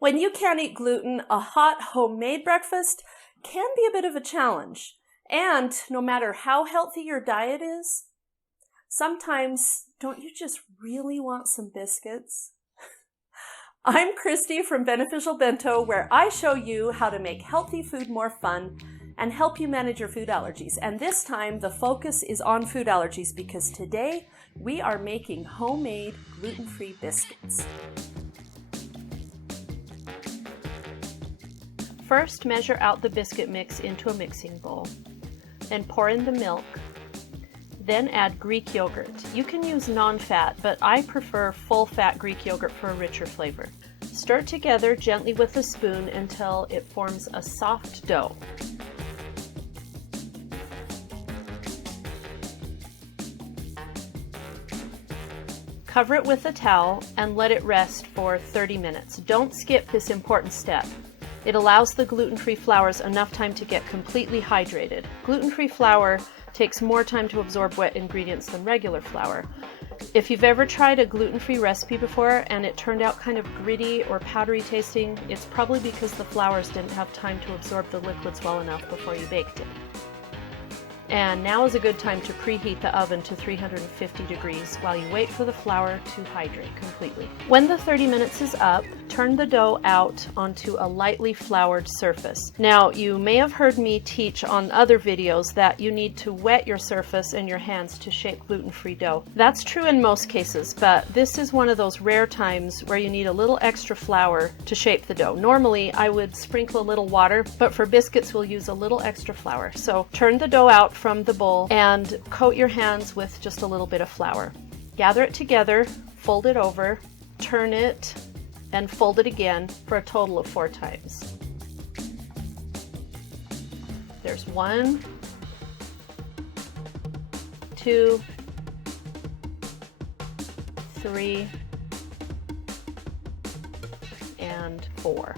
When you can't eat gluten, a hot homemade breakfast can be a bit of a challenge. And no matter how healthy your diet is, sometimes don't you just really want some biscuits? I'm Christy from Beneficial Bento, where I show you how to make healthy food more fun and help you manage your food allergies. And this time the focus is on food allergies because today we are making homemade gluten-free biscuits. First, measure out the biscuit mix into a mixing bowl and pour in the milk. Then add Greek yogurt. You can use non-fat, but I prefer full-fat Greek yogurt for a richer flavor. Stir together gently with a spoon until it forms a soft dough. Cover it with a towel and let it rest for 30 minutes. Don't skip this important step. It allows the gluten-free flours enough time to get completely hydrated. Gluten-free flour takes more time to absorb wet ingredients than regular flour. If you've ever tried a gluten-free recipe before and it turned out kind of gritty or powdery tasting, it's probably because the flours didn't have time to absorb the liquids well enough before you baked it. And now is a good time to preheat the oven to 350 degrees while you wait for the flour to hydrate completely. When the 30 minutes is up, turn the dough out onto a lightly floured surface. Now, you may have heard me teach on other videos that you need to wet your surface and your hands to shape gluten-free dough. That's true in most cases, but this is one of those rare times where you need a little extra flour to shape the dough. Normally, I would sprinkle a little water, but for biscuits, we'll use a little extra flour. So turn the dough out from the bowl and coat your hands with just a little bit of flour. Gather it together, fold it over, turn it, and fold it again for a total of 4 times. There's 1, 2, 3, and 4.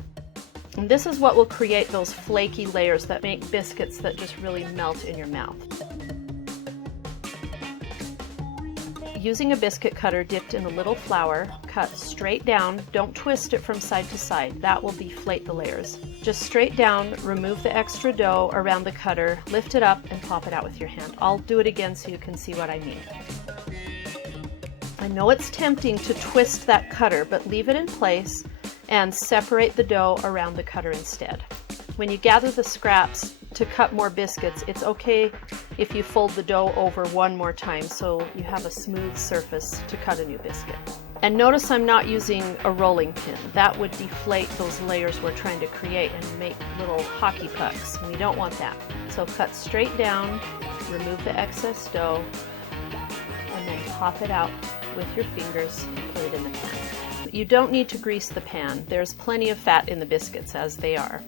And this is what will create those flaky layers that make biscuits that just really melt in your mouth. Using a biscuit cutter dipped in a little flour, cut straight down. Don't twist it from side to side. That will deflate the layers. Just straight down, remove the extra dough around the cutter, lift it up, and pop it out with your hand. I'll do it again so you can see what I mean. I know it's tempting to twist that cutter, but leave it in place and separate the dough around the cutter instead. When you gather the scraps to cut more biscuits, it's okay if you fold the dough over one more time so you have a smooth surface to cut a new biscuit. And notice I'm not using a rolling pin. That would deflate those layers we're trying to create and make little hockey pucks. We don't want that. So cut straight down, remove the excess dough, and then pop it out with your fingers and put it in the pan. You don't need to grease the pan. There's plenty of fat in the biscuits as they are.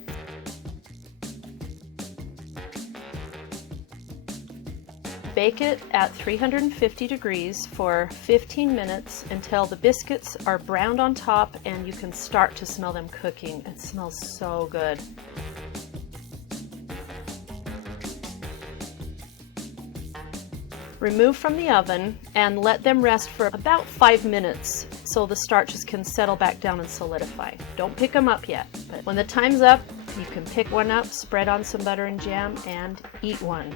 Bake it at 350 degrees for 15 minutes until the biscuits are browned on top and you can start to smell them cooking. It smells so good. Remove from the oven and let them rest for about 5 minutes so the starches can settle back down and solidify. Don't pick them up yet, but when the time's up, you can pick one up, spread on some butter and jam, and eat one.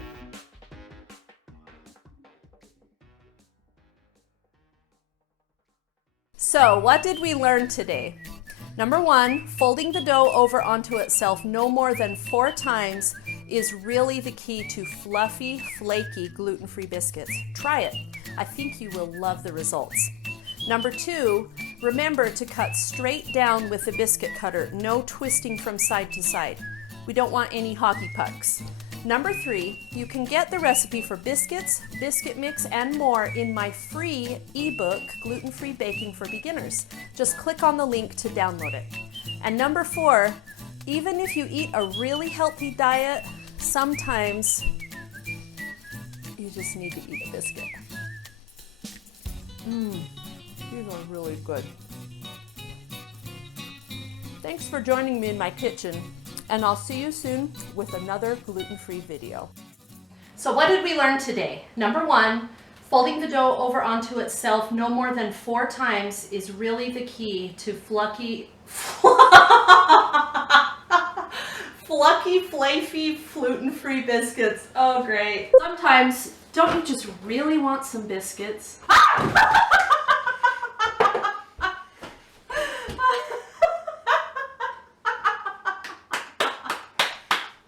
So, what did we learn today? Number 1, folding the dough over onto itself no more than 4 times is really the key to fluffy, flaky, gluten-free biscuits. Try it. I think you will love the results. Number 2, remember to cut straight down with the biscuit cutter, no twisting from side to side. We don't want any hockey pucks. Number 3, you can get the recipe for biscuits, biscuit mix, and more in my free ebook, Gluten Free Baking for Beginners. Just click on the link to download it. And number 4, even if you eat a really healthy diet, sometimes you just need to eat a biscuit. These are really good. Thanks for joining me in my kitchen, and I'll see you soon with another gluten-free video. So what did we learn today? Number 1, folding the dough over onto itself no more than 4 times is really the key to fluffy lucky flaky gluten-free biscuits. Oh, great. Sometimes, don't you just really want some biscuits?